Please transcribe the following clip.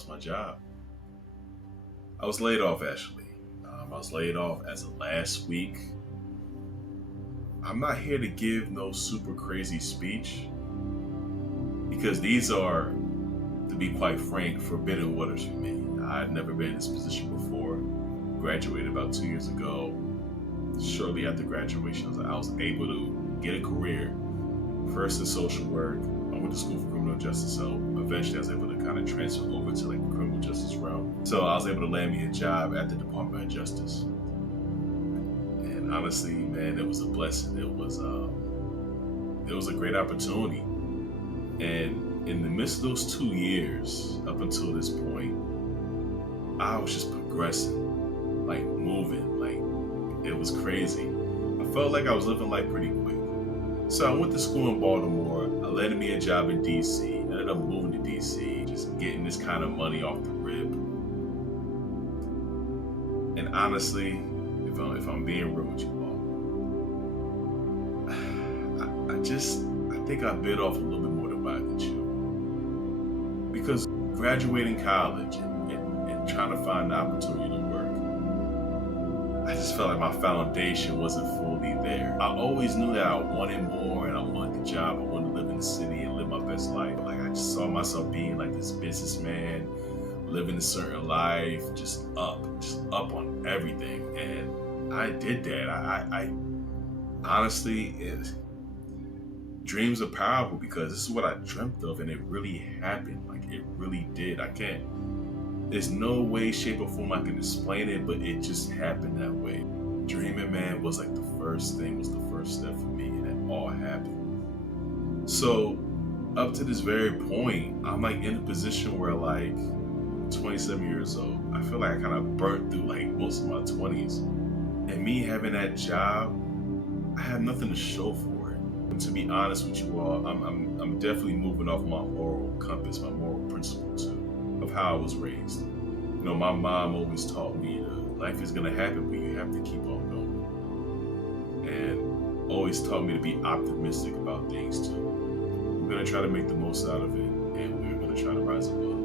lost my job. I was laid off actually. I was laid off as of last week. I'm not here to give no super crazy speech because these are, to be quite frank, forbidden waters for me. I'd never been in this position before. Graduated about 2 years ago. Shortly after graduation, I was able to get a career, first in social work. I went to school for criminal justice, so eventually I was able to kind of transfer over to like the criminal justice realm. So I was able to land me a job at the Department of Justice. And honestly, man, it was a blessing. It was a great opportunity. And in the midst of those 2 years, up until this point, I was just progressing, like moving, like it was crazy. I felt like I was living life pretty quick. So I went to school in Baltimore. I landed me a job in DC. Ended up moving to DC, just getting this kind of money off the rip. And honestly, if I'm being real with you all, I think I bit off a little bit more to bite than you. Because graduating college and trying to find the opportunity to work, I just felt like my foundation wasn't fully there. I always knew that I wanted more and I wanted the job. I wanted to live in the city and live my best life. Like I just saw myself being like this businessman, living a certain life, just up on everything. And I did that. I honestly, dreams are powerful because this is what I dreamt of and it really happened. Like it really did. There's no way, shape, or form I can explain it, but it just happened that way. Dreaming, man, was like the first step for me, and it all happened. So, up to this very point, I'm like in a position where like 27 years old, I feel like I kind of burnt through like most of my 20s. And me having that job, I have nothing to show for it. And to be honest with you all, I'm definitely moving off my moral compass, my moral principle too, of how I was raised. You know, my mom always taught me that life is gonna happen, but you have to keep on going. And always taught me to be optimistic about things too. We're gonna try to make the most out of it, and we're gonna try to rise above.